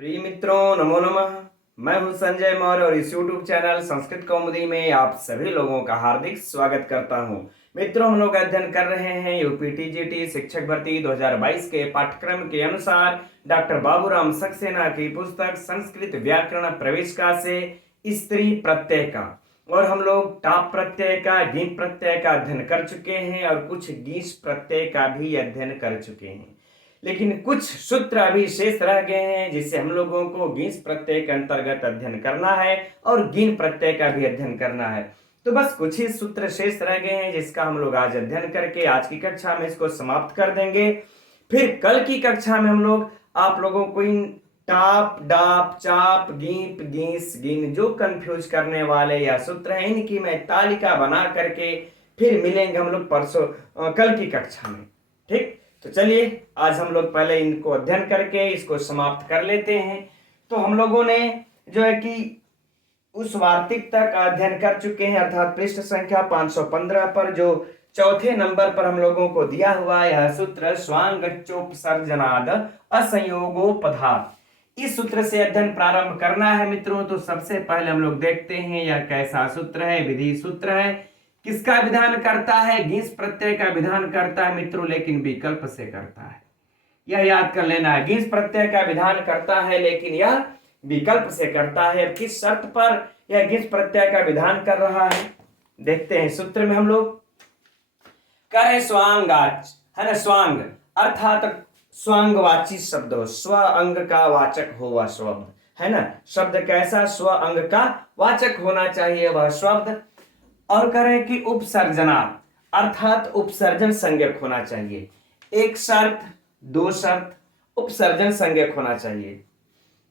प्रिय मित्रों, नमो नमः। मैं हूं संजय मौर्य और इस YouTube चैनल संस्कृत कौमुदी में आप सभी लोगों का हार्दिक स्वागत करता हूं। मित्रों, हम लोग अध्ययन कर रहे हैं यूपी टीजीटी शिक्षक भर्ती 2022 के पाठ्यक्रम के अनुसार डॉक्टर बाबूराम सक्सेना की पुस्तक संस्कृत व्याकरण प्रवेशिका से स्त्री प्रत्यय का, और हम लोग टाप प्रत्यय का, गीन प्रत्यय का अध्ययन कर चुके हैं और कुछ गीस प्रत्यय का भी अध्ययन कर चुके हैं। लेकिन कुछ सूत्र अभी शेष रह गए हैं जिसे हम लोगों को गीस प्रत्यय के अंतर्गत अध्ययन करना है और गीन प्रत्यय का भी अध्ययन करना है। तो बस कुछ ही सूत्र शेष रह गए हैं जिसका हम लोग आज अध्ययन करके आज की कक्षा में इसको समाप्त कर देंगे। फिर कल की कक्षा में हम लोग आप लोगों को इन टाप, डाप, चाप, गीप, गीस, गिन जो कंफ्यूज करने वाले या सूत्र हैं इनकी मैं तालिका बना करके फिर मिलेंगे हम लोग परसों कल की कक्षा में। ठीक, तो चलिए आज हम लोग पहले इनको अध्ययन करके इसको समाप्त कर लेते हैं। तो हम लोगों ने जो है कि उस वार्तिक तक अध्ययन कर चुके हैं, अर्थात पृष्ठ संख्या 515 पर जो चौथे नंबर पर हम लोगों को दिया हुआ यह सूत्र स्वांगच्चोपसर्जनाद असंयोगोपधात, इस सूत्र से अध्ययन प्रारंभ करना है मित्रों। तो सबसे पहले हम लोग देखते हैं यह कैसा सूत्र है, विधि सूत्र है। किसका विधान करता है? गीस प्रत्यय का विधान करता है मित्रों, लेकिन विकल्प से करता है। यह याद कर लेना है, गीस प्रत्यय का विधान करता है लेकिन यह विकल्प से करता है। किस शर्त पर यह गीस प्रत्यय का विधान कर रहा है देखते हैं। सूत्र में हम लोग करे स्वांगाच है ना, स्वांग अर्थात स्वांगवाची शब्द हो, स्व अंग का वाचक हो वह शब्द है ना। शब्द कैसा? स्व अंग का वाचक होना चाहिए वह शब्द। और करें कि उपसर्जना अर्थात उपसर्जन संज्ञक होना चाहिए। एक शर्त, दो शर्त, उपसर्जन संज्ञक होना चाहिए।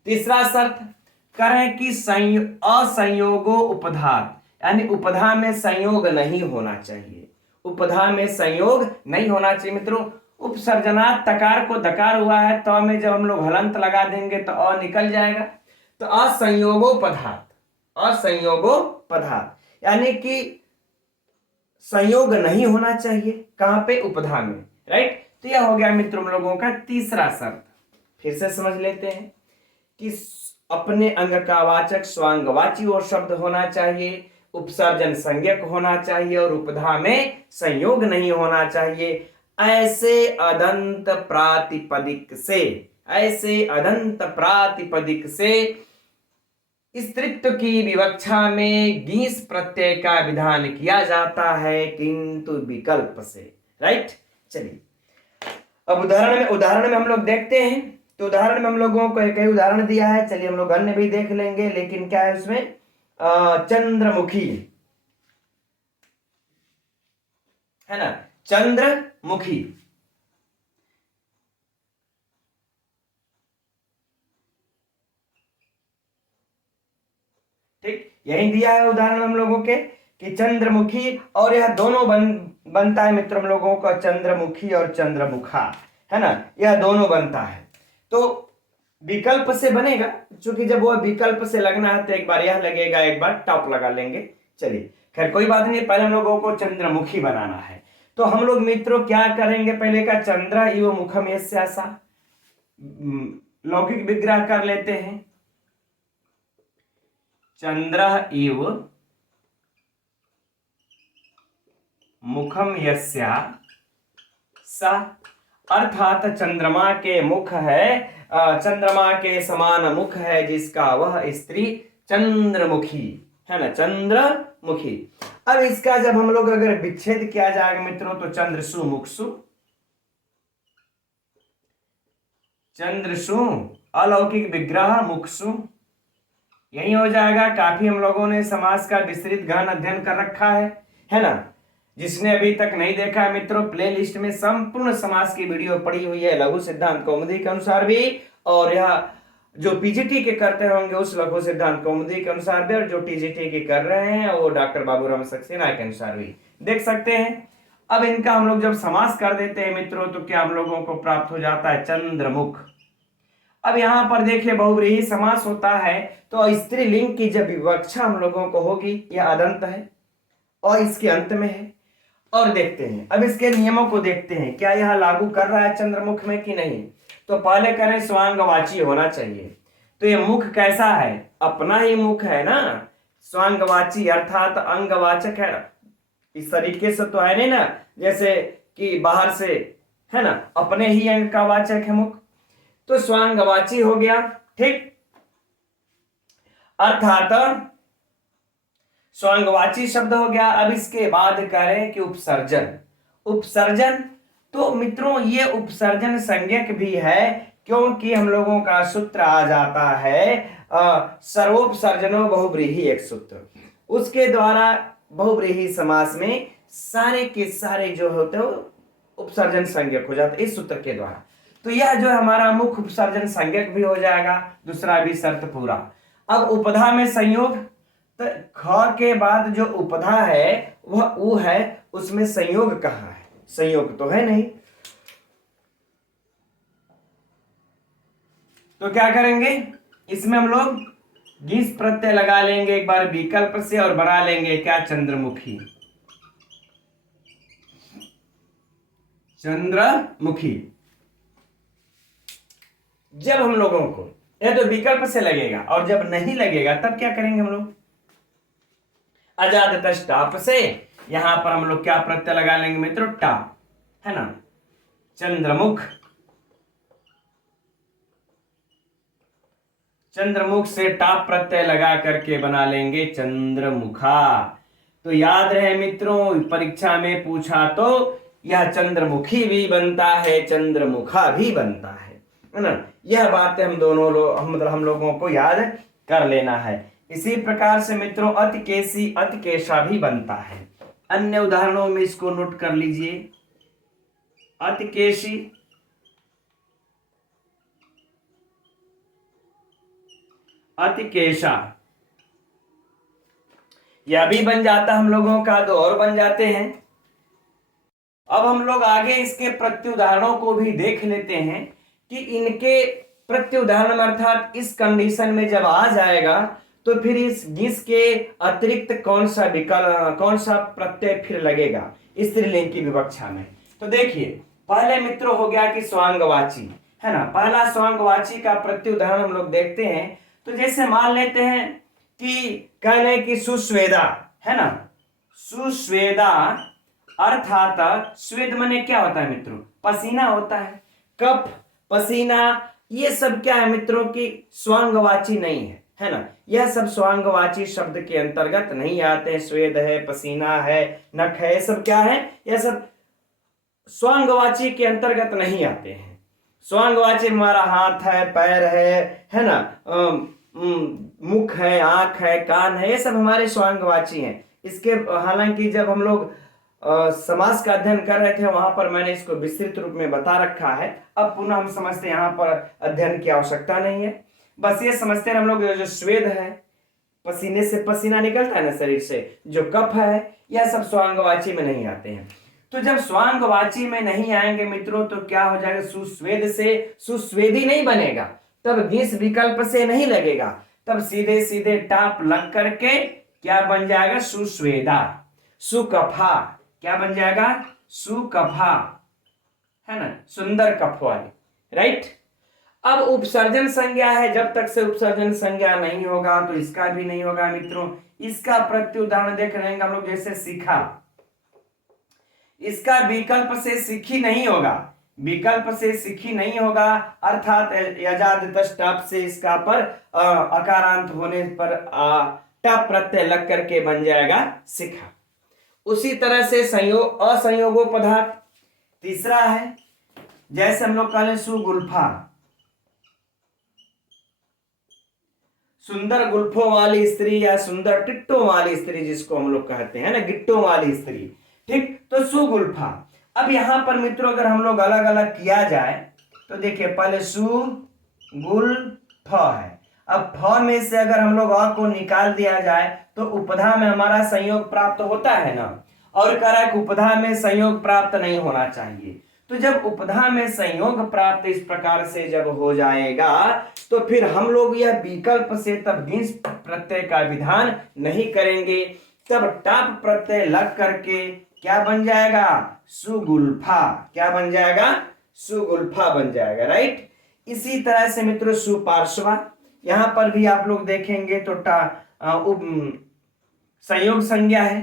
तीसरा शर्त करें कि असंयोगो उपधात, यानी उपधा में संयोग नहीं होना चाहिए। उपधा में संयोग नहीं होना चाहिए मित्रों। उपसर्जनात् तकार को दकार हुआ है तो में जब हम लोग हलंत लगा देंगे तो अ निकल जाएगा। तो असंयोगोपधात, असंयोगोपधात यानी कि संयोग नहीं होना चाहिए। कहां पे? उपधा में, राइट। तो यह हो गया मित्रों हम लोगों का तीसरा शर्त। फिर से समझ लेते हैं कि अपने अंग का वाचक स्वांगवाची और शब्द होना चाहिए, उपसर्जन संज्ञक होना चाहिए और उपधा में संयोग नहीं होना चाहिए। ऐसे अदंत प्रातिपदिक से, ऐसे अदंत प्रातिपदिक से स्त्रीत्व की विवक्षा में गीस प्रत्यय का विधान किया जाता है, किंतु विकल्प से, राइट। चलिए अब उदाहरण में हम लोग देखते हैं। तो उदाहरण में हम लोगों को एक उदाहरण दिया है, चलिए हम लोग अन्य भी देख लेंगे। लेकिन क्या है उसमें? चंद्रमुखी है ना, चंद्रमुखी। ठीक, यही दिया है उदाहरण हम लोगों के कि चंद्रमुखी, और यह दोनों बनता है मित्र हम लोगों का चंद्रमुखी और चंद्रमुखा है ना, यह दोनों बनता है। तो विकल्प से बनेगा, क्योंकि जब वो विकल्प से लगना है तो एक बार यह लगेगा, एक बार टॉप लगा लेंगे। चलिए खैर कोई बात नहीं, पहले हम लोगों को चंद्रमुखी बनाना है। तो हम लोग मित्रों क्या करेंगे? पहले का चंद्र इव मुखम यस्यासा लौकिक विग्रह कर लेते हैं। चंद्र इव मुखम यस्या सा, अर्थात चंद्रमा के मुख है, चंद्रमा के समान मुख है जिसका वह स्त्री चंद्रमुखी है ना, चंद्रमुखी। अब इसका जब हम लोग अगर विच्छेद किया जाएगा मित्रों तो चंद्रसु मुखसु, चंद्रसु अलौकिक विग्रह मुखसु, यही हो जाएगा। काफी हम लोगों ने समास का विस्तृत गहन अध्ययन कर रखा है ना। जिसने अभी तक नहीं देखा है मित्रों, प्लेलिस्ट में संपूर्ण समास की वीडियो पड़ी हुई है, लघु सिद्धांत कौमुदी के अनुसार भी, और यह जो पीजीटी के करते होंगे उस लघु सिद्धांत कौमुदी के अनुसार भी, और जो टीजीटी के कर रहे हैं वो डॉक्टर बाबूराम सक्सेना के अनुसार भी देख सकते हैं। अब इनका हम लोग जब समास कर देते हैं मित्रों तो क्या हम लोगों को प्राप्त हो जाता है? चंद्रमुख। अब यहां पर देखिए बहुव्रीहि समास होता है तो स्त्रीलिंग की जब विवक्षा हम लोगों को होगी, यह अदंत है और इसके अंत में है। और देखते हैं अब इसके नियमों को देखते हैं, क्या यह लागू कर रहा है चंद्रमुख में कि नहीं। तो पहले करें स्वांगवाची होना चाहिए। तो ये मुख कैसा है, अपना ही मुख है ना, स्वांगवाची अर्थात अंगवाचक है ना, इस तरीके से तो है नहीं ना, जैसे कि बाहर से है ना, अपने ही अंग का वाचक है मुख, तो स्वांगवाची हो गया। ठीक, अर्थात स्वांगवाची शब्द हो गया। अब इसके बाद करें कि उपसर्जन। उपसर्जन, तो मित्रों ये उपसर्जन संज्ञक भी है, क्योंकि हम लोगों का सूत्र आ जाता है सर्वोपसर्जनो बहुव्रीहि, एक सूत्र, उसके द्वारा बहुव्रीहि समास में सारे के सारे जो होते हैं उपसर्जन संज्ञक हो जाते इस सूत्र के द्वारा। तो यह जो हमारा मुख्य उपसर्जन संज्ञक भी हो जाएगा, दूसरा भी शर्त पूरा। अब उपधा में संयोग, तो ख के बाद जो उपधा है वह उ है, उसमें संयोग कहाँ है, संयोग तो है नहीं, तो क्या करेंगे, इसमें हम लोग गिस प्रत्यय लगा लेंगे एक बार विकल्प से और बना लेंगे क्या, चंद्रमुखी, चंद्रमुखी। जब हम लोगों को यह तो विकल्प से लगेगा, और जब नहीं लगेगा तब क्या करेंगे हम लोग, अजाद टाप से यहां पर हम लोग क्या प्रत्यय लगा लेंगे मित्रों, टा, है ना, चंद्रमुख, चंद्रमुख से टाप प्रत्यय लगा करके बना लेंगे चंद्रमुखा। तो याद रहे मित्रों, परीक्षा में पूछा तो यह चंद्रमुखी भी बनता है, चंद्रमुखा भी बनता है ना, यह बातें हम दोनों लोग मतलब हम लोगों को याद कर लेना है। इसी प्रकार से मित्रों अतिकेशी अतिकेशा भी बनता है। अन्य उदाहरणों में इसको नोट कर लीजिए, अतिकेशी, अतिकेशा, यह भी बन जाता हम लोगों का, दो और बन जाते हैं। अब हम लोग आगे इसके प्रत्युदाहरणों को भी देख लेते हैं कि इनके प्रत्युदाहरण अर्थात इस कंडीशन में जब आ जाएगा तो फिर इस गिस के अतिरिक्त कौन सा विकल्प, कौन सा प्रत्यय फिर लगेगा स्त्रीलिंग की विवक्षा में। तो देखिए पहले मित्रों हो गया कि स्वांगवाची, है ना, पहला स्वांगवाची का प्रत्युदाहरण हम लोग देखते हैं। तो जैसे मान लेते हैं कि कह लें कि सुस्वेदा, है ना, सुस्वेदा अर्थात स्वेद मने क्या होता है मित्रों, पसीना होता है, कफ, पसीना, ये सब क्या है मित्रों की स्वांगवाची नहीं है ना, यह सब स्वांगवाची शब्द के अंतर्गत नहीं आते हैं। स्वेद है, पसीना है, नख है, ये सब क्या है, यह सब स्वांगवाची के अंतर्गत नहीं आते हैं। स्वांगवाची हमारा हाथ है, पैर है ना, मुख है, आंख है, कान है, ये सब हमारे स्वांगवाची हैं। इसके हालांकि जब हम लोग समास का अध्ययन कर रहे थे वहां पर मैंने इसको विस्तृत रूप में बता रखा है, अब पुनः हम समझते हैं, यहाँ पर अध्ययन की आवश्यकता नहीं है, बस ये समझते हैं हम लोग जो स्वेद है, पसीने से पसीना निकलता है ना शरीर से, जो कफ है, यह सब स्वांगवाची में नहीं आते हैं। तो जब स्वांगवाची में नहीं आएंगे मित्रों तो क्या हो जाएगा, सुस्वेद से सुस्वेदी नहीं बनेगा, तब गिस विकल्प से नहीं लगेगा, तब सीधे सीधे टाप लग करके क्या बन जाएगा, सुस्वेदा, सुकफा, क्या बन जाएगा, सुकफा, है ना, सुंदर कफ वाली, राइट। अब उपसर्जन संज्ञा है, जब तक से उपसर्जन संज्ञा नहीं होगा तो इसका भी नहीं होगा मित्रों। इसका प्रत्युदाहरण देख रहे हैं हम लोग, जैसे सीखा, इसका विकल्प से सीखी नहीं होगा, विकल्प से सीखी नहीं होगा, अर्थात यजाद टप से इसका पर अकारांत होने पर टप प्रत्यय लग करके बन जाएगा सीखा। उसी तरह से संयोग असंयोगोपधात तीसरा है, जैसे हम लोग कह सुगुल्फा, सुंदर गुल्फों वाली स्त्री या सुंदर टिट्टों वाली स्त्री जिसको हम लोग कहते हैं ना, गिट्टों वाली स्त्री, ठीक, तो सुगुल्फा। अब यहां पर मित्रों अगर हम लोग अलग अलग किया जाए तो देखिए पहले सु गुल फ है, अब फ में से अगर हम लोग अ को निकाल दिया जाए तो उपधा में हमारा संयोग प्राप्त होता है ना, और कह रहा है उपधा में संयोग प्राप्त नहीं होना चाहिए। तो जब उपधा में संयोग प्राप्त इस प्रकार से जब हो जाएगा तो फिर हम लोग यह विकल्प से तब गिंस प्रत्यय का विधान नहीं करेंगे, तब टाप प्रत्यय लग करके क्या बन जाएगा, सुगुल्फा, क्या बन जाएगा, सुगुल्फा बन जाएगा, राइट। इसी तरह से मित्रों सुपार्श्वा, यहां पर भी आप लोग देखेंगे तो संयोग संज्ञा है,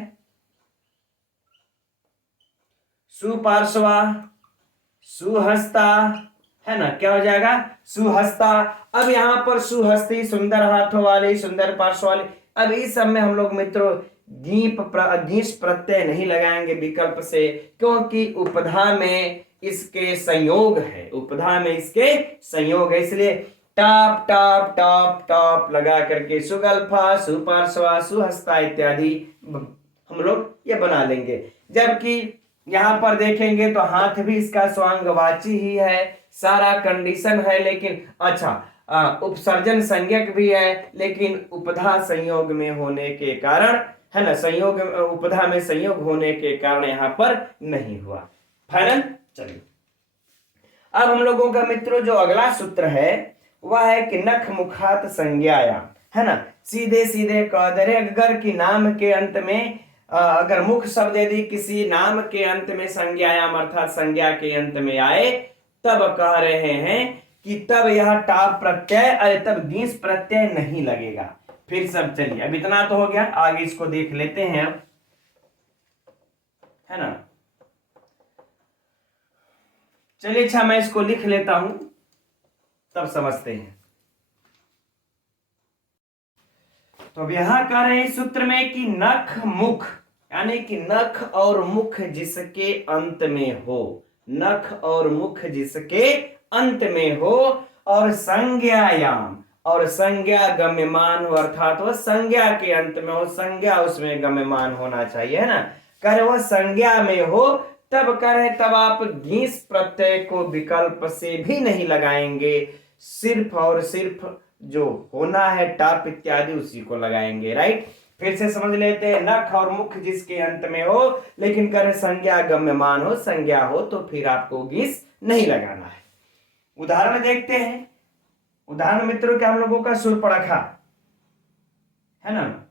सुपार्श्वा, सुहस्ता, है ना, क्या हो जाएगा, सुहस्ता। अब यहाँ पर सुहस्ती, सुंदर हाथों वाली, सुंदर पार्श्व वाली। अब इस सब में हम लोग मित्रों गीस प्रत्यय नहीं लगाएंगे विकल्प से, क्योंकि उपधा में इसके संयोग है, उपधा में इसके संयोग है, इसलिए टाप टाप टाप टाप लगा करके सुगल्फा, सुपार्श्वा, सुहस्ता इत्यादि हम लोग ये बना लेंगे। जबकि यहां पर देखेंगे तो हाथ भी इसका स्वांगवाची ही है, सारा कंडीशन है, लेकिन अच्छा उपसर्जन संज्ञक भी है, लेकिन उपधा संयोग में होने के कारण, है ना, संयोग उपधा में संयोग होने के कारण यहां पर नहीं हुआ। फाइनल। चलिए अब हम लोगों का मित्रों जो अगला सूत्र है वह है कि नख मुखात संज्ञायाम, है ना, सीधे सीधे कह दे रहे अगर कि नाम के अंत में अगर मुख शब्द यदि किसी नाम के अंत में संज्ञायाम अर्थात संज्ञा के अंत में आए, तब कह रहे हैं कि तब यह टाप प्रत्यय अरे तब गीस प्रत्यय नहीं लगेगा। फिर सब चलिए अब इतना तो हो गया, आगे इसको देख लेते हैं अब, है ना। चलिए अच्छा मैं इसको लिख लेता हूं तब समझते हैं। तो अब यहां कह रहे हैं सूत्र में कि नख मुख, यानी कि नख और मुख जिसके अंत में हो, नख और मुख जिसके अंत में हो, और संज्ञायाम, और संज्ञा गम्यमान हो अर्थात वह संज्ञा के अंत में हो, संज्ञा उसमें गम्यमान होना चाहिए, है ना। करे वह संज्ञा में हो तब करे, तब आप घीस प्रत्यय को विकल्प से भी नहीं लगाएंगे, सिर्फ और सिर्फ जो होना है टाप इत्यादि उसी को लगाएंगे। राइट, फिर से समझ लेते हैं, नख और मुख जिसके अंत में हो लेकिन करे संज्ञा गम्यमान हो, संज्ञा हो, तो फिर आपको घीस नहीं लगाना है। उदाहरण देखते हैं। उदाहरण मित्रों क्या हम लोगों का शूर्पणखा, है ना,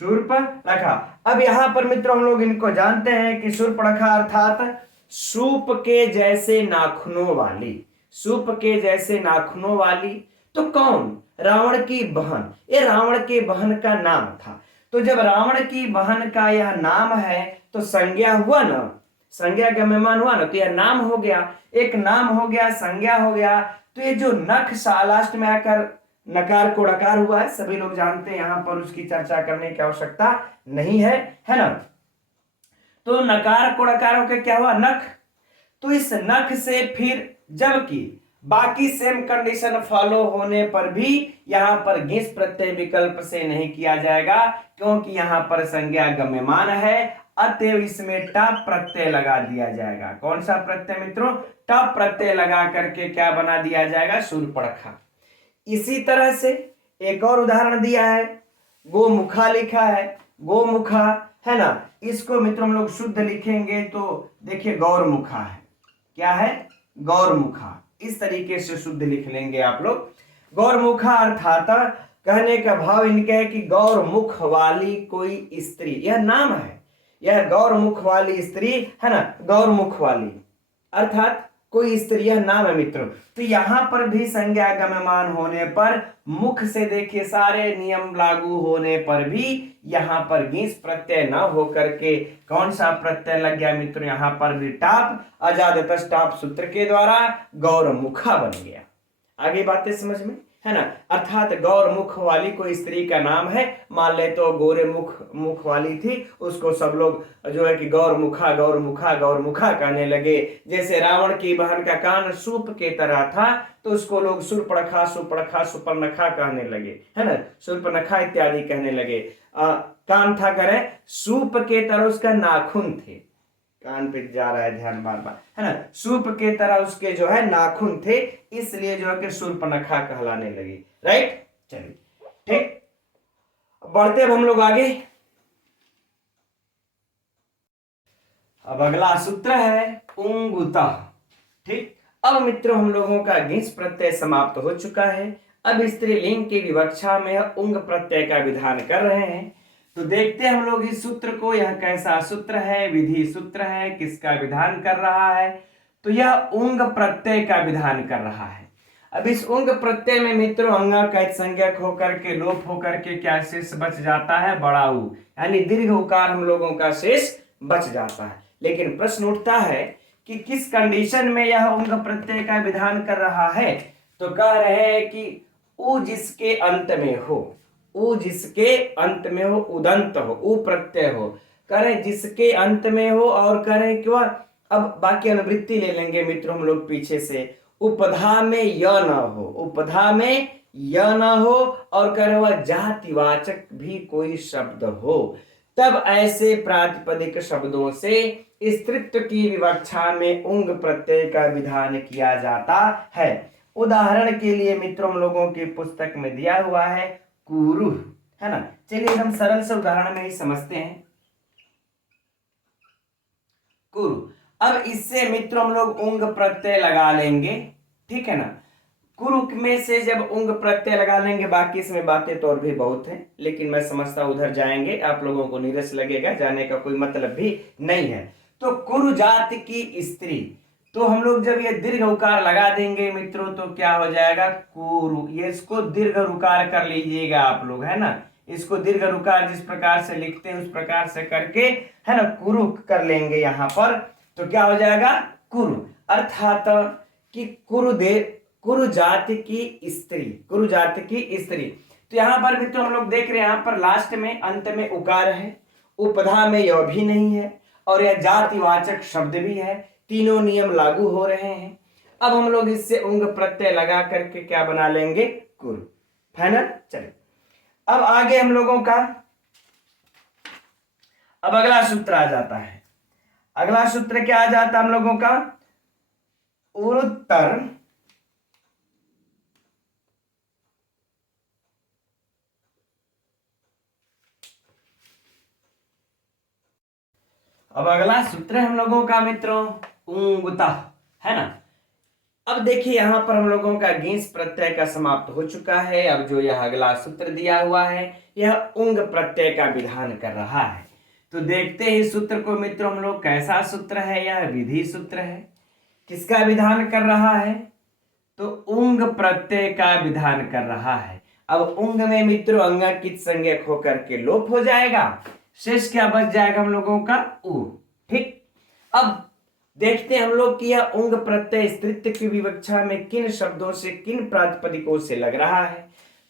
शूर्पणखा। अब यहां पर मित्रों हम लोग इनको जानते हैं कि शूर्पणखा अर्थात सूप के जैसे नाखूनों वाली, सूप के जैसे नाखूनों वाली। तो कौन, रावण की बहन, ये रावण के बहन का नाम था। तो जब रावण की बहन का यह नाम है तो संज्ञा हुआ ना, संज्ञा का मेहमान हुआ ना, तो यह नाम हो गया, एक नाम हो गया, संज्ञा हो गया। तो ये जो नख लास्ट में आकर नकार को डकार हुआ है, सभी लोग जानते हैं, यहां पर उसकी चर्चा करने की आवश्यकता नहीं है ना। तो नकार को डकार होकर क्या हुआ, नख। तो इस नख से फिर जबकि बाकी सेम कंडीशन फॉलो होने पर भी यहां पर घिस प्रत्यय विकल्प से नहीं किया जाएगा, क्योंकि यहां पर संज्ञा गम्यमान है, अतएव इसमें टप प्रत्यय लगा दिया जाएगा। कौन सा प्रत्यय मित्रों, टप प्रत्यय लगा करके क्या बना दिया जाएगा, शूर्पणखा। इसी तरह से एक और उदाहरण दिया है, गोमुखा लिखा है, गोमुखा, है ना। इसको मित्रों हम लोग शुद्ध लिखेंगे तो देखिए गौरमुखा है, क्या है, गौरमुखा। इस तरीके से शुद्ध लिख लेंगे आप लोग। गौरमुखा अर्थात कहने का भाव इनका है कि गौरमुख वाली कोई स्त्री, यह नाम है, यह गौरमुख वाली स्त्री, है ना, गौरमुख वाली अर्थात कोई स्त्री, यह नाम है मित्रों। तो यहां पर भी संज्ञा गम्यमान होने पर मुख से देखिए सारे नियम लागू होने पर भी यहां पर घीस प्रत्यय न होकर के कौन सा प्रत्यय लग गया मित्रों, यहां पर भी टाप, अजादतस टाप सूत्र के द्वारा गौरमुखा बन गया। आगे बातें समझ में, है ना। अर्थात गौरमुख वाली कोई स्त्री का नाम है, मान ले तो गोरे मुख वाली थी, उसको सब लोग जो है कि गौरमुखा गौरमुखा गौरमुखा कहने लगे। जैसे रावण की बहन का कान सूप के तरह था तो उसको लोग सुर्पणखा सुपर्णखा सुपर्णखा कहने लगे, है ना, सुर्पणखा इत्यादि कहने लगे। कान था करे सूप के तरह, उसका नाखून थे, कान पे जा रहा है ध्यान बार बार, है ना, सूप के तरह उसके जो है नाखून थे, इसलिए जो है कि शूर्पणखा कहलाने लगी। राइट, चलिए ठीक, बढ़ते अब हम लोग आगे। अब अगला सूत्र है उंगुता। ठीक, अब मित्रों हम लोगों का घिस प्रत्यय समाप्त हो चुका है। अब स्त्रीलिंग की विवक्षा में उंग प्रत्यय का विधान कर रहे हैं। तो देखते हैं हम लोग इस सूत्र को, यह कैसा सूत्र है, विधि सूत्र है, किसका विधान कर रहा है। तो यह उंग प्रत्यय का विधान कर रहा है। अब इस उंग प्रत्यय में मित्रों अंगा का संज्ञक होकर के लोप होकर के क्या शेष बच जाता है, बड़ा ऊ, यानी दीर्घ उकार हम लोगों का शेष बच जाता है। लेकिन प्रश्न उठता है कि किस कंडीशन में यह उंग प्रत्यय का विधान कर रहा है। तो कह रहे हैं कि ऊ जिसके अंत में हो, ऊ जिसके अंत में हो, उदंत हो, ऊ प्रत्यय हो, कह रहे जिसके अंत में हो, और कह रहे क्यों। अब बाकी अनुवृत्ति ले लेंगे मित्रों हम लोग पीछे से। उपधा में य न हो, उपधा में य न हो, और कह रहे वह जातिवाचक भी कोई शब्द हो, तब ऐसे प्रातिपदिक शब्दों से स्त्रीत्व की विवक्षा में उंग प्रत्यय का विधान किया जाता है। उदाहरण के लिए मित्रों हम लोगों की पुस्तक में दिया हुआ है कुरु, है ना। चलिए हम सरल से उदाहरण में ही समझते हैं। कुरु, अब इससे मित्रों हम लोग उंग प्रत्यय लगा लेंगे, ठीक है ना। कुरु में से जब उंग प्रत्यय लगा लेंगे, बाकी इसमें बातें तो और भी बहुत हैं, लेकिन मैं समझता उधर जाएंगे आप लोगों को नीरस लगेगा, जाने का कोई मतलब भी नहीं है। तो कुरु जाति की स्त्री, तो हम लोग जब ये दीर्घ उकार लगा देंगे मित्रों तो क्या हो जाएगा, कुरु। ये इसको दीर्घ रुकार कर लीजिएगा आप लोग, है ना। इसको दीर्घ रुकार जिस प्रकार से लिखते हैं उस प्रकार से करके, है ना, कुरु कर लेंगे यहाँ पर। तो क्या हो जाएगा, कुरु, अर्थात कि कुरु जाति की स्त्री, कुरु जाति की स्त्री। तो यहाँ पर मित्रों हम लोग देख रहे हैं, यहाँ पर लास्ट में अंत में उकार है, उपधा में यह भी नहीं है, और यह जातिवाचक शब्द भी है, तीनों नियम लागू हो रहे हैं। अब हम लोग इससे उंग प्रत्यय लगा करके क्या बना लेंगे, कुरु, फाइनल। चलिए अब आगे हम लोगों का अब अगला सूत्र आ जाता है। अगला सूत्र क्या आ जाता है हम लोगों का, उत्तर अब अगला सूत्र है हम लोगों का मित्रों उंगता, है ना। अब देखिए यहां पर हम लोगों का गीस प्रत्यय का समाप्त हो चुका है। अब जो यह अगला सूत्र दिया हुआ है यह उंग प्रत्यय का विधान कर रहा है। तो देखते हैं सूत्र को मित्रों हम लोग, कैसा सूत्र है, यह विधि सूत्र है। किसका विधान कर रहा है, तो उंग प्रत्यय का विधान कर रहा है। अब उंग में मित्रों अंगाकित संज्ञक होकर के लोप हो जाएगा, शेष क्या बच जाएगा हम लोगों का, उ, ठीक। अब देखते हैं हम लोग कि यह उंग प्रत्यय स्त्रीत्व की विवक्षा में किन शब्दों से, किन प्रातिपदिकों से लग रहा है।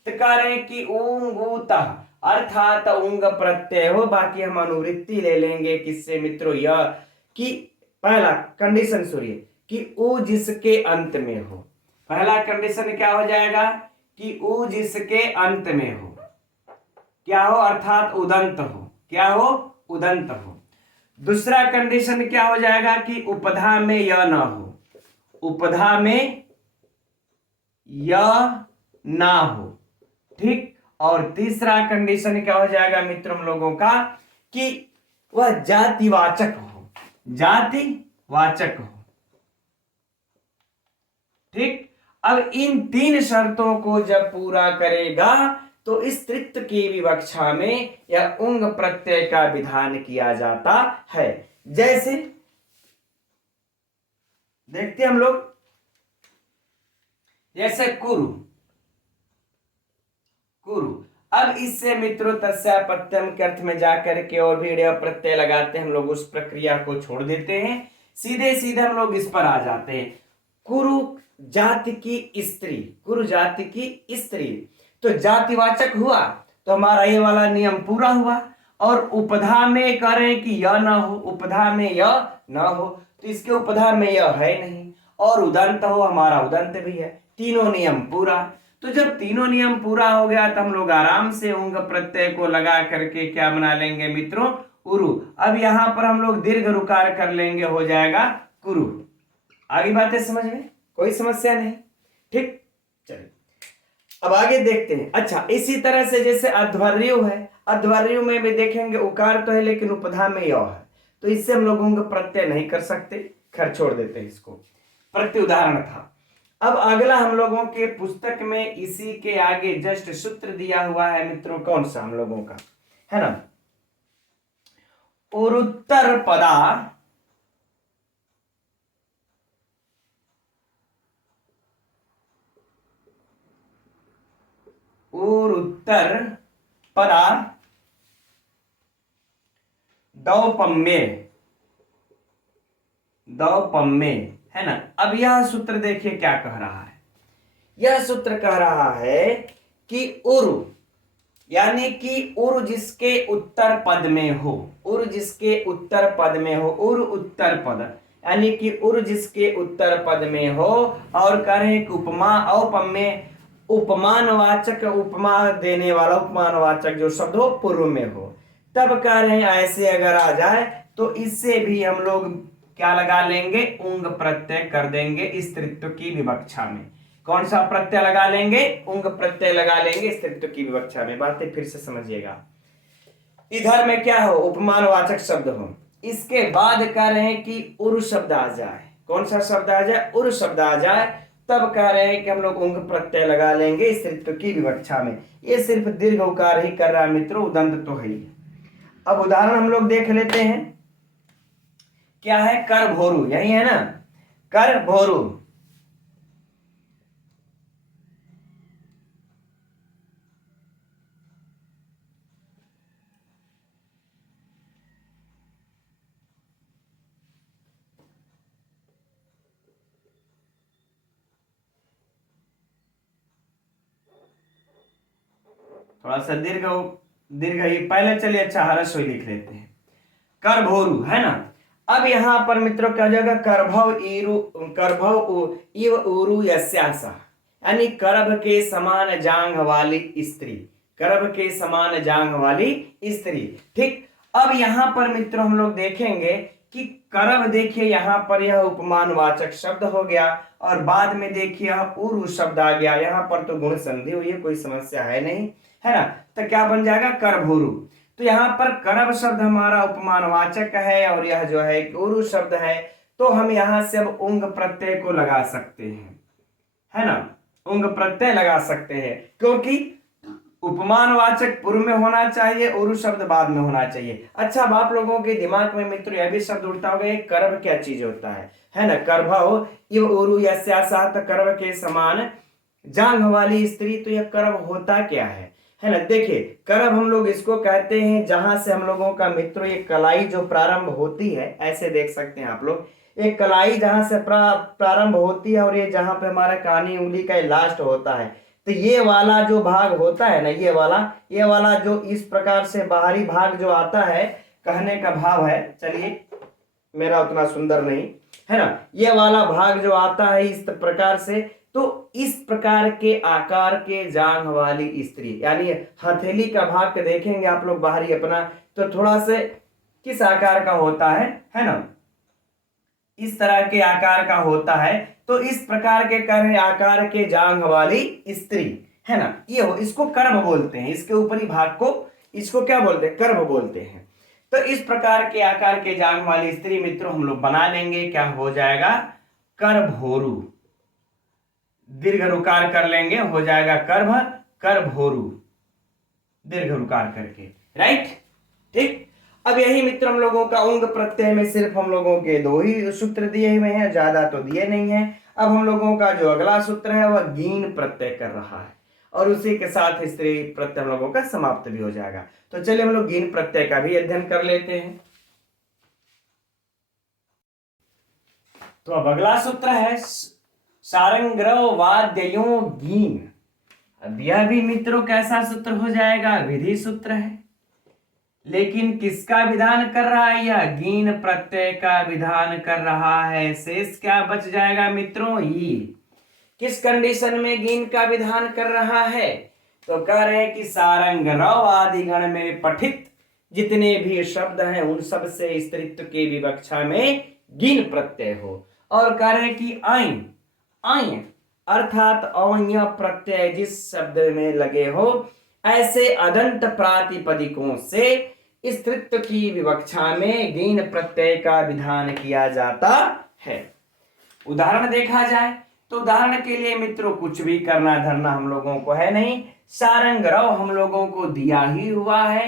तो कह रहे हैं कि उंगूतः अर्थात उंग प्रत्यय हो। बाकी हम अनुवृत्ति ले लेंगे किससे मित्रों, यह कि पहला कंडीशन सुनिए कि उ जिसके अंत में हो। पहला कंडीशन क्या हो जाएगा कि उ जिसके अंत में हो, क्या हो, अर्थात उदंत हो, क्या हो, उदंत हो। दूसरा कंडीशन क्या हो जाएगा कि उपधा में य ना हो, उपधा में य ना हो, ठीक। और तीसरा कंडीशन क्या हो जाएगा मित्रों हम लोगों का कि वह जातिवाचक हो, जातिवाचक हो, ठीक। अब इन तीन शर्तों को जब पूरा करेगा तो इस स्त्रीत्व की विवक्षा में यह उंग प्रत्यय का विधान किया जाता है। जैसे देखते हैं हम लोग, जैसे कुरु, कुरु। अब इससे मित्रों तस्यापत्यम के अर्थ में जाकर के और भी प्रत्यय लगाते हैं हम लोग, उस प्रक्रिया को छोड़ देते हैं, सीधे सीधे हम लोग इस पर आ जाते हैं। कुरु जाति की स्त्री, कुरु जाति की स्त्री, तो जातिवाचक हुआ तो हमारा ये वाला नियम पूरा हुआ। और उपधा में कह रहे हैं कि यह ना हो, उपधा में यह ना हो, तो इसके उपधा में यह है नहीं, और उदंत हो, हमारा उदंत भी है, तीनों नियम पूरा। तो जब तीनों नियम पूरा हो गया तो हम लोग आराम से उंग प्रत्यय को लगा करके क्या बना लेंगे मित्रों, उरु। अब यहां पर हम लोग दीर्घ रुकार कर लेंगे, हो जाएगा कुरु। आगे बातें समझ में, कोई समस्या नहीं, ठीक। चलिए अब आगे देखते हैं। अच्छा, इसी तरह से जैसे अध्वर्यु है, अध्वर्यु में भी देखेंगे उकार तो है लेकिन उपधा में य है, तो इससे हम लोग उंग प्रत्यय नहीं कर सकते, खैर छोड़ देते हैं इसको, प्रत्युदाहरण था। अब अगला हम लोगों के पुस्तक में इसी के आगे जस्ट सूत्र दिया हुआ है मित्रों, कौन सा हम लोगों का है ना, उरुत्तर पदा, उर उत्तर पदा दौपम्य, दौपम्य, है ना। अब यह सूत्र देखिए क्या कह रहा है। यह सूत्र कह रहा है कि उरु, यानी कि उर जिसके उत्तर पद में हो, उर जिसके उत्तर पद में हो, उर उत्तर पद, यानी कि उर जिसके उत्तर पद में हो, और कह रहे कि उपमा औपम्य, उपमानवाचक, उपमा देने वाला उपमानवाचक जो शब्द हो पूर्व में हो, तब कह रहे हैं ऐसे अगर आ जाए तो इससे भी हम लोग क्या लगा लेंगे, उंग प्रत्यय कर देंगे स्त्रीत्व की विवक्षा में। कौन सा प्रत्यय लगा लेंगे, उंग प्रत्यय लगा लेंगे स्त्रीत्व की विवक्षा में। बातें फिर से समझिएगा। इधर में क्या हो, उपमानवाचक शब्द हो, इसके बाद कह रहे हैं कि उर शब्द आ जाए। कौन सा शब्द आ जाए, उर शब्द आ जाए, तब कह रहे हैं कि हम लोग उंग प्रत्यय लगा लेंगे स्त्रीत्व की विवक्षा में। ये सिर्फ दीर्घ उकार ही कर रहा है मित्रों, उदंत तो है ही। अब उदाहरण हम लोग देख लेते हैं। क्या है, कर भोरू, यही है ना, कर भोरू। थोड़ा सा दीर्घ दीर्घ ही पहले, चलिए अच्छा हरस लिख लेते हैं। कर भोरू, है ना। अब यहां पर मित्रों क्या हो जाएगा, करभव ईरु, करभव इव उरु यस्यासा, यानी करभ के समान जांघ वाली स्त्री, करभ के समान जांघ वाली स्त्री। ठीक। अब यहां पर मित्रों हम लोग देखेंगे कि करभ, देखिए यहां पर यह उपमानवाचक शब्द हो गया, और बाद में देखिए यह उरु शब्द आ गया। यहां पर तो गुण संधि हुई है, कोई समस्या है नहीं, है ना। तो क्या बन जाएगा, करभोरू। तो यहाँ पर करब शब्द हमारा उपमानवाचक है, और यह जो है उरु शब्द है, तो हम यहां से अब उंग प्रत्यय को लगा सकते हैं, है ना। उंग प्रत्यय लगा सकते हैं, क्योंकि उपमानवाचक पूर्व में होना चाहिए, उरु शब्द बाद में होना चाहिए। अच्छा, अब आप लोगों के दिमाग में मित्र यह भी शब्द उठता होगा, ये कर्म क्या चीज होता है ना। कर्भव इव उरु यस्यासा, कर्म के समान जांघ वाली स्त्री, तो यह कर्म होता क्या है ना। देखिए कर्म हम लोग इसको कहते हैं जहां से हम लोगों का मित्रों ये कलाई जो प्रारंभ होती है, ऐसे देख सकते हैं आप लोग, एक कलाई जहां से प्रारंभ होती है, और ये जहां पे हमारा कानी उंगली का लास्ट होता है, तो ये वाला जो भाग होता है ना, ये वाला जो इस प्रकार से बाहरी भाग जो आता है, कहने का भाव है, चलिए मेरा उतना सुंदर नहीं है ना, ये वाला भाग जो आता है इस प्रकार से, तो इस प्रकार के आकार के जांघ वाली स्त्री, यानी हथेली का भाग देखेंगे आप लोग बाहरी अपना, तो थोड़ा से किस आकार का होता है ना, इस तरह के आकार का होता है। तो इस प्रकार के कर आकार के जांघ वाली स्त्री, है ना, ये हो, इसको कर्भ बोलते हैं। इसके ऊपरी भाग को इसको क्या बोलते हैं, कर्भ बोलते हैं। तो इस प्रकार के आकार के जांघ वाली स्त्री मित्रों हम लोग बना लेंगे, क्या हो जाएगा, करभोरू। दीर्घ रुकार कर लेंगे, हो जाएगा कर्भ, करभोरू, दीर्घ रुकार करके, राइट। ठीक। अब यही मित्र हम लोगों का उंग प्रत्यय में सिर्फ हम लोगों के दो ही सूत्र दिए हुए हैं, ज्यादा तो दिए नहीं है। अब हम लोगों का जो अगला सूत्र है वह गीन प्रत्यय कर रहा है, और उसी के साथ स्त्री प्रत्यय हम लोगों का समाप्त भी हो जाएगा। तो चलिए हम लोग गीन प्रत्यय का भी अध्ययन कर लेते हैं। तो अब अगला सूत्र है सारंग्रव वाद्यों गीन। अब यह भी मित्रों कैसा सूत्र हो जाएगा, विधि सूत्र है, लेकिन किसका विधान कर रहा है, यह गीन प्रत्यय का विधान कर रहा है। शेष क्या बच जाएगा मित्रों, ई। किस कंडीशन में गीन का विधान कर रहा है, तो कह रहे हैं कि सारंग रव आदि गण में पठित जितने भी शब्द हैं उन सब से स्त्रीत्व की विवक्षा में गीन प्रत्यय हो, और कह रहे हैं कि आइन, आइन अर्थात औन्य प्रत्यय जिस शब्द में लगे हो, ऐसे अदंत प्रातिपदिकों से स्त्रीत्व की विवक्षा में गीन प्रत्यय का विधान किया जाता है। उदाहरण देखा जाए तो उदाहरण के लिए मित्रों कुछ भी करना धरना हम लोगों को है नहीं, सारंग रव हम लोगों को दिया ही हुआ है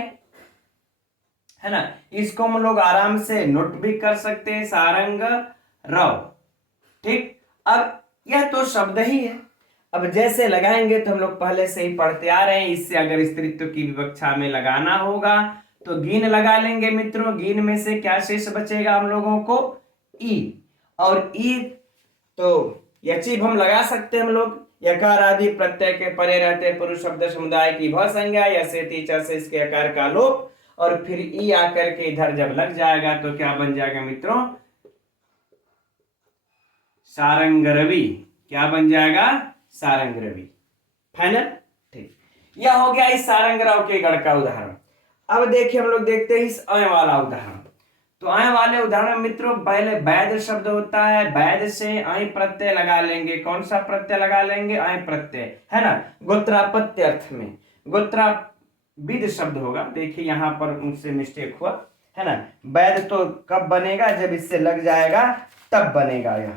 ना। इसको हम लोग आराम से नोट भी कर सकते हैं, सारंग रव। ठीक। अब यह तो शब्द ही है, अब जैसे लगाएंगे तो हम लोग पहले से ही पढ़ते आ रहे हैं, इससे अगर स्त्रीत्व की विवक्षा में लगाना होगा तो गिन लगा लेंगे मित्रों। गिन में से क्या शेष बचेगा हम लोगों को, ई, और ई तो यचिभ हम लगा सकते हैं हम लोग, यकार आदि प्रत्यय के परे रहते पुरुष शब्द समुदाय की भ संज्ञा, या से तीचा से इसके आकार का लोप, और फिर ई आकर के इधर जब लग जाएगा तो क्या बन जाएगा मित्रों, सारंगरवी। क्या बन जाएगा, सारंगरवी। फाइनल, ठीक। यह हो गया इस सारंगराव के गढ़ का उदाहरण। अब देखिए हम लोग देखते हैं इस अय वाला उदाहरण। तो अय वाले उदाहरण मित्रों पहले वैध शब्द होता है, वैध से अय प्रत्यय लगा लेंगे। कौन सा प्रत्यय लगा लेंगे, अय प्रत्यय, है ना। गोत्रापत्य अर्थ में गोत्राविद शब्द होगा। देखिए यहां पर मुझसे मिस्टेक हुआ, है ना। वैध तो कब बनेगा, जब इससे लग जाएगा तब बनेगा, यह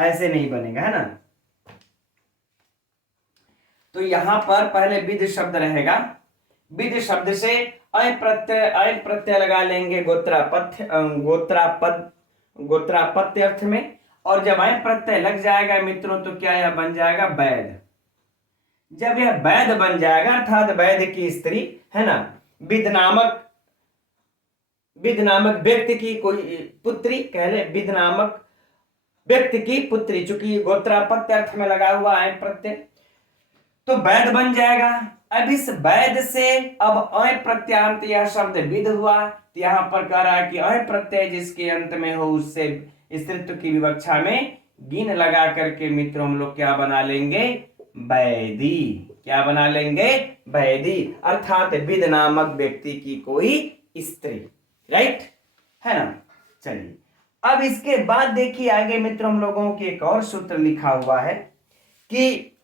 ऐसे नहीं बनेगा, है ना। तो यहां पर पहले विद शब्द रहेगा, विद शब्द से अय प्रत्यय लगा लेंगे गोत्रापत्य अर्थ में, और जब अय प्रत्यय लग जाएगा मित्रों तो क्या यह बन जाएगा, वैध। जब यह वैध बन जाएगा अर्थात वैध की स्त्री, है ना, विद नामक व्यक्ति की कोई पुत्री, कह ले विद नामक व्यक्ति की पुत्री, चूंकि गोत्रापत्य अर्थ में लगा हुआ अय प्रत्यय तो वैध बन जाएगा। अब इस वैध से अब अय प्रत्यांत यह शब्द विद हुआ, तो यहां पर कह रहा है कि अय प्रत्यय जिसके अंत में हो उससे स्त्रीत्व की विवक्षा में गिन लगा करके मित्रों हम लोग क्या बना लेंगे, वैदी। क्या बना लेंगे, वैदी, अर्थात विद नामक व्यक्ति की कोई स्त्री, राइट, है ना। चलिए अब इसके बाद देखिए आगे मित्रों हम लोगों के एक और सूत्र लिखा हुआ है कि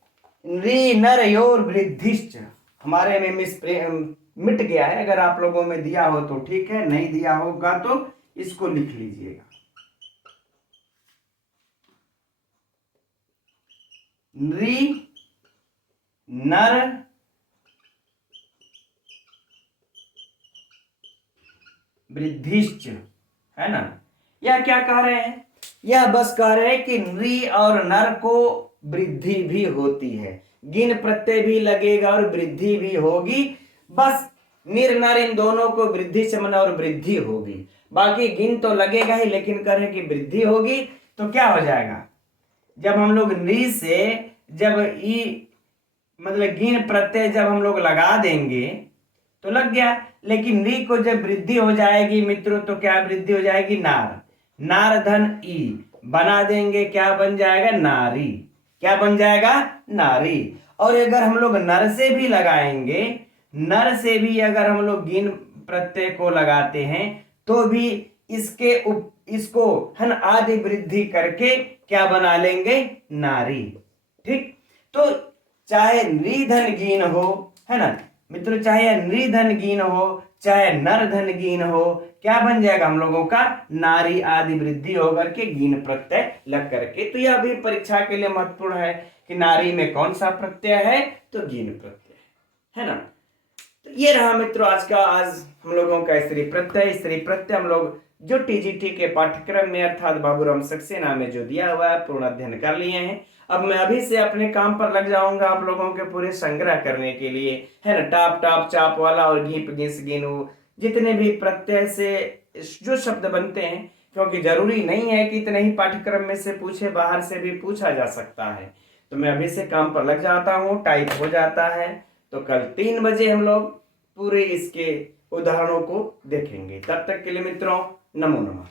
नरयोर वृद्धिश्च, हमारे में मिट गया है, अगर आप लोगों में दिया हो तो ठीक है, नहीं दिया होगा तो इसको लिख लीजिएगा। नृ नर वृद्धिश्च, है ना। यह क्या कह रहे हैं, यह बस कह रहे हैं कि नृ और नर को वृद्धि भी होती है, गिन प्रत्यय भी लगेगा और वृद्धि भी होगी। बस निर नर इन दोनों को वृद्धि से मना और वृद्धि होगी, बाकी गिन तो लगेगा ही, लेकिन कह रहे हैं कि वृद्धि होगी। तो क्या हो जाएगा, जब हम लोग नृ से जब ई मतलब गिन प्रत्यय जब हम लोग लगा देंगे तो लग गया, लेकिन नृ को जब वृद्धि हो जाएगी मित्रों तो क्या वृद्धि हो जाएगी, नार, नार धन ई बना देंगे, क्या बन जाएगा, नारी। क्या बन जाएगा, नारी। और अगर हम लोग नर से भी लगाएंगे, नर से भी अगर हम लोग गिन प्रत्यय को लगाते हैं तो भी इसको है ना आदि वृद्धि करके क्या बना लेंगे, नारी। ठीक, तो चाहे नृधन गिन हो, है ना मित्रों, चाहे नृधन गिन हो चाहे नर धन गिन हो, क्या बन जाएगा हम लोगों का, नारी आदि वृद्धि होकर के गिन प्रत्यय लग करके। तो यह भी परीक्षा के लिए महत्वपूर्ण है कि नारी में कौन सा प्रत्यय है, तो गिन प्रत्यय है ना। तो ये रहा मित्रों आज हम लोगों का स्त्री प्रत्यय हम लोग जो टीजीटी के पाठ्यक्रम में अर्थात बाबूराम सक्सेना में जो दिया हुआ है पूर्ण अध्ययन कर लिए हैं। अब मैं अभी से अपने काम पर लग जाऊंगा आप लोगों के पूरे संग्रह करने के लिए, है ना। टाप टाप चाप वाला और घीप घिस गिनू जितने भी प्रत्यय से जो शब्द बनते हैं, क्योंकि जरूरी नहीं है कि इतने ही पाठ्यक्रम में से पूछे, बाहर से भी पूछा जा सकता है। तो मैं अभी से काम पर लग जाता हूँ, टाइप हो जाता है, तो कल 3 बजे हम लोग पूरे इसके उदाहरणों को देखेंगे। तब तक के लिए मित्रों नमो नमः।